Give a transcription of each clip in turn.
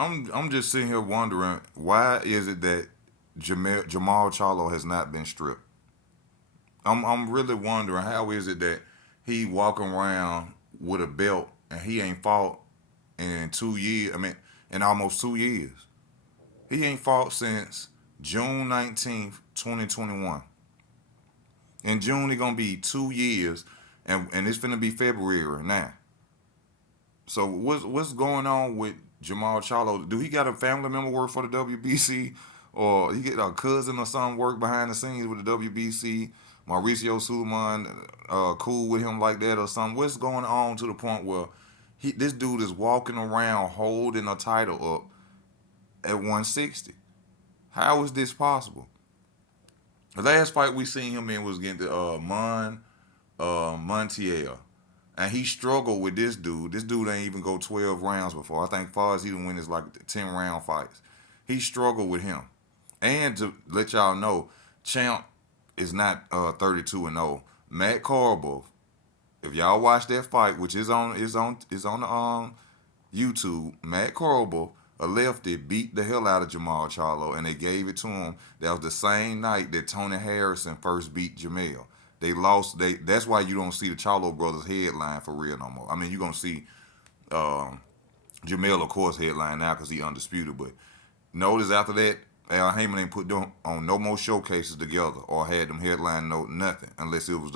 I'm just sitting here wondering why is it that Jermall Charlo has not been stripped. I'm really wondering how is it that he walking around with a belt and he ain't fought in 2 years. I mean, in almost 2 years. He ain't fought since June 19th, 2021. In June, it's gonna be 2 years, and it's gonna be February now. So what's going on with Jermall Charlo? Do he got a family member work for the WBC, or he get a cousin or something work behind the scenes with the WBC? Mauricio Suleiman, cool with him like that or something. What's going on to the point where this dude is walking around holding a title up at 160? How is this possible? The last fight we seen him in was against Montiel. And he struggled with this dude. This dude ain't even go 12 rounds before. I think far as he done win is like 10 round fights. He struggled with him. And to let y'all know, Champ is not 32-0. Matt Corbo, if y'all watch that fight, which is on the YouTube, Matt Corbo, a lefty, beat the hell out of Jermall Charlo, and they gave it to him. That was the same night that Tony Harrison first beat Jamel. They lost. That's why you don't see the Charlo brothers headline for real no more. I mean, you're gonna see Jamel, of course, headline now because he undisputed. But notice after that, Al Heyman ain't put them on no more showcases together or had them headline note nothing unless it was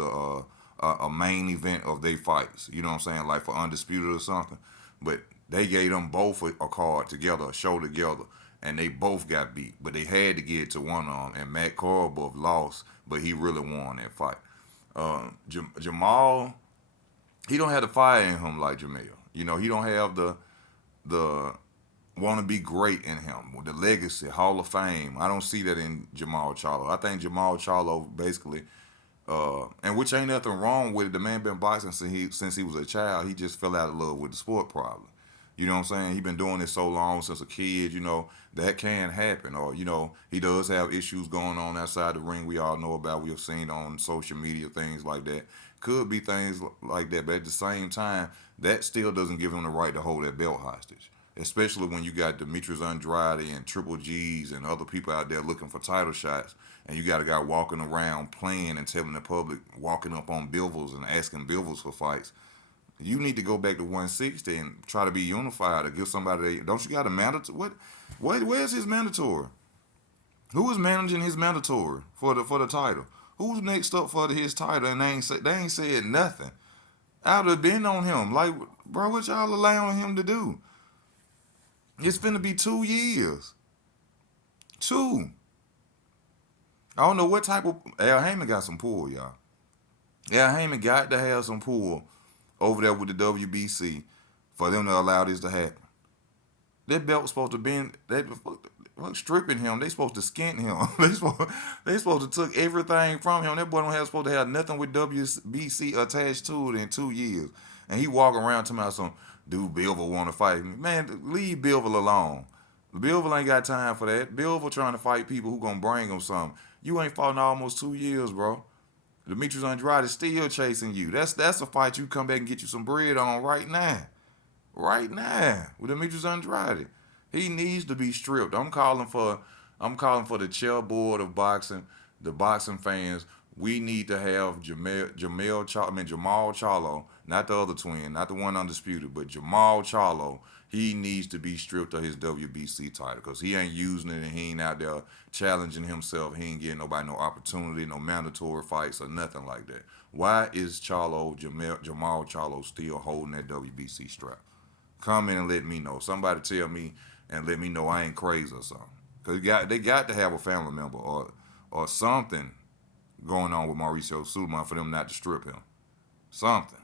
a main event of their fights. You know what I'm saying? Like for undisputed or something. But they gave them both a card together, a show together, and they both got beat. But they had to get to one of them, and Matt Korobov lost, but he really won that fight. Jermall, he don't have the fire in him like Jamel. You know, he don't have the want to be great in him. The legacy, Hall of Fame. I don't see that in Jermall Charlo. I think Jermall Charlo basically, and which ain't nothing wrong with it. The man been boxing since he was a child. He just fell out of love with the sport probably. You know what I'm saying? He been doing this so long since a kid. You know that can happen, or you know he does have issues going on outside the ring. We all know about. We have seen on social media things like that. Could be things like that, but at the same time, that still doesn't give him the right to hold that belt hostage. Especially when you got Demetrius Andrade and Triple G's and other people out there looking for title shots, and you got a guy walking around playing and telling the public, walking up on billboards and asking billboards for fights. You need to go back to 160 and try to be unified or give somebody. Don't you got a mandatory? Where's his mandatory? Who is managing his mandatory for the title? Who's next up for his title? And they ain't said nothing. I would have been on him. Like, bro, what y'all allowing him to do? It's finna be 2 years. Two. I don't know what type of Al Heyman got some pull, y'all. Al Heyman got to have some pull over there with the WBC for them to allow this to happen. That belt was supposed to be they stripping him. They supposed to skint him. they supposed to took everything from him. That boy don't have supposed to have nothing with WBC attached to it in 2 years. And he walking around talking about some dude Bivol want to fight me. Man, leave Bivol alone. Bivol ain't got time for that. Bivol trying to fight people who gonna bring him something. You ain't fought in almost 2 years, bro. Demetrius Andrade is still chasing you. That's a fight you come back and get you some bread on right now. Right now with Demetrius Andrade. He needs to be stripped. I'm calling for the chair board of boxing, the boxing fans. We need to have Jermall Charlo, not the other twin, not the one undisputed, but Jermall Charlo. He needs to be stripped of his WBC title because he ain't using it and he ain't out there challenging himself. He ain't getting nobody no opportunity, no mandatory fights or nothing like that. Why is Jermall Charlo still holding that WBC strap? Comment and let me know. Somebody tell me and let me know I ain't crazy or something. Because they got to have a family member or something going on with Mauricio Suleiman for them not to strip him. Something.